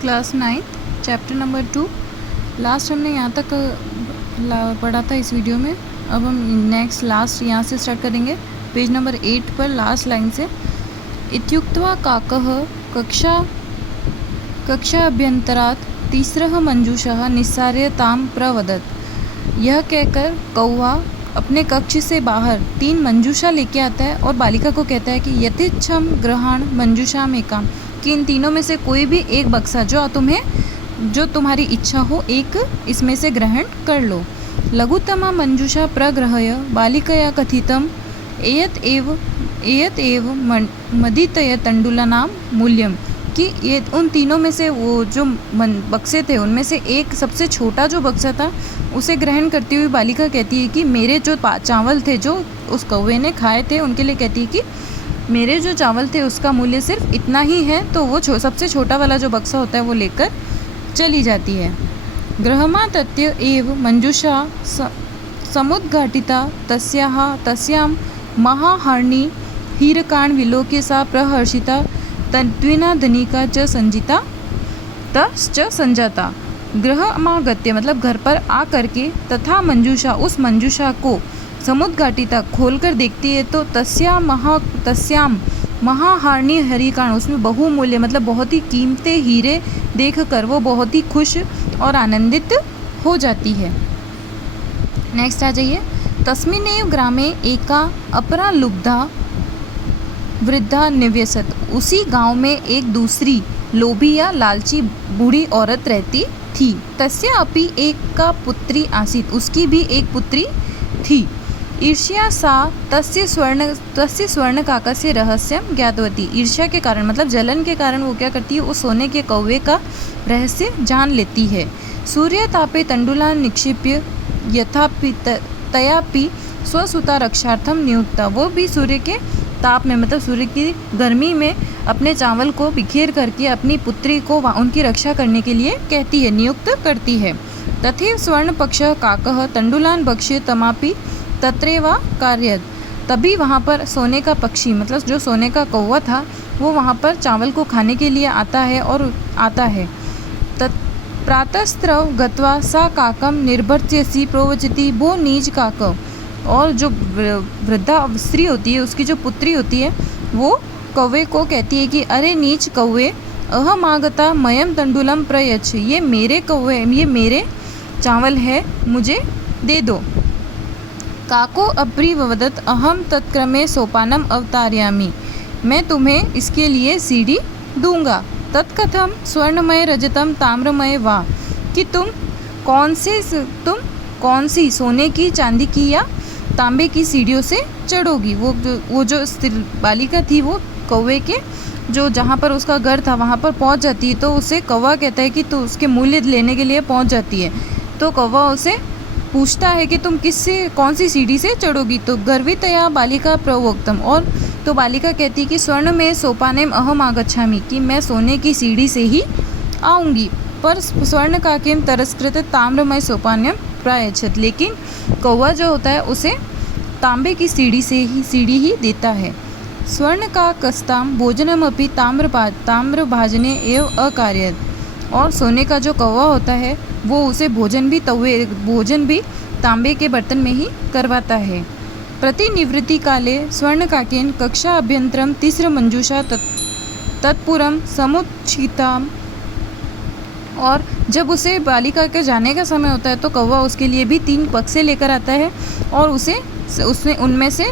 Class 9 chapter number 2। Last हमने यहाँ तक पढ़ा था इस वीडियो में। अब हम नेक्स्ट लास्ट यहाँ से स्टार्ट करेंगे पेज नंबर 8 पर लास्ट लाइन से। इत्युक्त्वा काकः कक्षाभ्यन्तरात् तीसरः मंजूषः निस्सार्य तां प्रवदत्। यह कहकर कौवा अपने कक्ष से बाहर 3 मंजूषा लेके आता है और बालिका को कहता है कि यथेच्छं ग्रहाण मंजूषाम एकाम, कि इन तीनों में से कोई भी एक बक्सा जो तुम्हारी इच्छा हो एक इसमें से ग्रहण कर लो। लघुतमा मंजूषा प्रग्रहय बालिकया कथितम एयत एव मदितय तंडुलानाम मूल्यम, कि ये उन तीनों में से वो जो बक्से थे उनमें से एक सबसे छोटा जो बक्सा था उसे ग्रहण करती हुई बालिका कहती है कि मेरे जो चावल थे जो उस कौवे ने खाए थे उनके लिए कहती है कि मेरे जो चावल थे उसका मूल्य सिर्फ इतना ही है। तो वो सबसे छोटा वाला जो बक्सा होता है वो लेकर चली जाती है। गृहमा तत्य एव मंजूषा समुद्घाटिता तस्यां महाहर्णी हीरकाण विलोक्य सा प्रहर्षिता तद्विना धनिका च संजिता तश्च संजाता। गृहमागत्य मतलब घर पर आ करके तथा मंजूषा उस मंजूषा को समुद्घाटिता खोलकर देखती है तो तस्याम महाहार्णी हरिकाण, उसमें बहुमूल्य मतलब बहुत ही कीमती हीरे देखकर वो बहुत ही खुश और आनंदित हो जाती है। नेक्स्ट आ जाइए। तस्मिन्नेव ग्रामे एका अपरा लुब्धा वृद्धा निव्यसत, उसी गांव में एक दूसरी लोभी या लालची बूढ़ी औरत रहती थी। तस्य अपि एका पुत्री आसीत, उसकी भी एक पुत्री थी। ईर्ष्या सा तस्य स्वर्ण काकस्य रहस्यम ज्ञातवती, ईर्ष्या के कारण मतलब जलन के कारण वो क्या करती है, उस सोने के कौवे का रहस्य जान लेती है। सूर्य तापे तंडुलान निक्षिप्य यथापि तयापि स्वसुता रक्षार्थम नियुक्ता, वो भी सूर्य के ताप में मतलब सूर्य की गर्मी में अपने चावल को बिखेर करके अपनी पुत्री को उनकी रक्षा करने के लिए कहती है, नियुक्त करती है। तथैव स्वर्ण पक्ष काकः तंडुलान भक्ष्य तमापि तत्रैव कार्यत, तभी वहाँ पर सोने का पक्षी मतलब जो सोने का कौवा था वो वहाँ पर चावल को खाने के लिए आता है। प्रातस्त्र गत्वा सा काकम निर्भर्त्यसी प्रोवचति भो नीच काक, और जो वृद्धा स्त्री होती है उसकी जो पुत्री होती है वो कौवे को कहती है कि अरे नीच कौवे अहमागता मयम तंडुलम प्रयच्छ, ये मेरे चावल है मुझे दे दो। काको अब्रीवदत् अहम तत्क्रमे सोपानम अवतारयामि, मैं तुम्हें इसके लिए सीढ़ी दूंगा। तत्कथम स्वर्णमय रजतम ताम्रमय वा, कि तुम कौन सी सोने की चांदी की या तांबे की सीढ़ियों से चढ़ोगी। वो जो बालिका थी वो कौवे के जो जहाँ पर उसका घर था वहाँ पर पहुँच जाती है तो उसे कौवा कहता है कि तो उसके मूल्य लेने के लिए पहुँच जाती है। तो कौवा उसे पूछता है कि तुम कौन सी सीढ़ी से चढ़ोगी। तो गर्वितया बालिका प्रवोक्तम, और तो बालिका कहती कि स्वर्ण में सोपानेम अहम आगच्छामि, कि मैं सोने की सीढ़ी से ही आऊँगी। पर स्वर्ण काकेम तरस्कृत ताम्रमय सोपान्यम प्रायच्छत, लेकिन कौवा जो होता है उसे तांबे की सीढ़ी ही देता है। स्वर्ण का कस्ताम भोजनम अपि ताम्र भाजने एव अकार्यत, और सोने का जो कौवा होता है वो उसे भोजन भी तांबे के बर्तन में ही करवाता है। प्रतिनिवृत्ति काले स्वर्ण काकेन कक्षा अभ्यंतरम तीसर मंजूषा तत्पुरम समुच्छिताम, और जब उसे बालिका के जाने का समय होता है तो कौवा उसके लिए भी 3 बक्से लेकर आता है और उसने उनमें से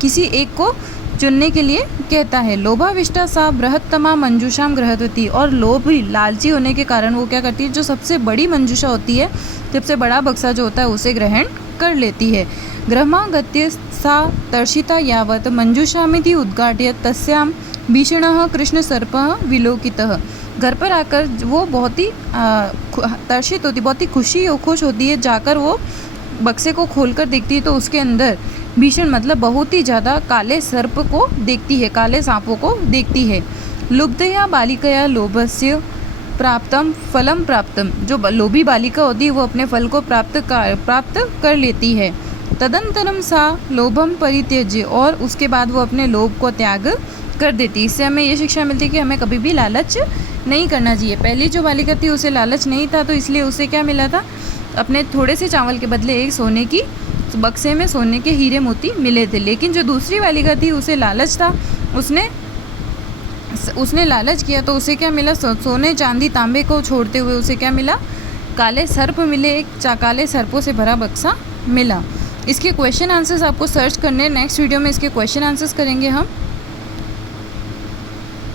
किसी एक को चुनने के लिए कहता है। लोभाविष्टा सा बृहत्तमा मंजूषाम ग्रहवती, और लोभी लालची होने के कारण वो क्या करती है, जो सबसे बड़ी मंजूषा होती है सबसे बड़ा बक्सा जो होता है उसे ग्रहण कर लेती है। ग्रहमागत्य सा तर्षिता यावत मंजूषामिति उद्घाट्य तस्याम भीषणः कृष्ण सर्पः विलोकितः, घर पर आकर वो बहुत ही तर्षित होती, बहुत ही खुश होती है। जाकर वो बक्से को खोलकर देखती है तो उसके अंदर भीषण मतलब बहुत ही ज़्यादा काले सर्प को देखती है, काले सांपों को देखती है। लुब्धया बालिकया लोभस्य प्राप्तम फलम प्राप्तम, जो लोभी बालिका होती है वो अपने फल को प्राप्त कर लेती है। तदंतरम सा लोभम परित्यज्य, और उसके बाद वो अपने लोभ को त्याग कर देती। इससे हमें ये शिक्षा मिलती है कि हमें कभी भी लालच नहीं करना चाहिए। पहली जो बालिका थी उसे लालच नहीं था, तो इसलिए उसे क्या मिला था, अपने थोड़े से चावल के बदले एक सोने की बक्से में सोने के हीरे मोती मिले थे। लेकिन जो दूसरी बालिका थी उसे लालच था, उसने लालच किया तो उसे क्या मिला, सोने चांदी तांबे को छोड़ते हुए उसे क्या मिला, काले सर्प मिले, एक काले सर्पों से भरा बक्सा मिला। इसके क्वेश्चन आंसर्स आपको सर्च करने, नेक्स्ट वीडियो में इसके क्वेश्चन आंसर्स करेंगे हम।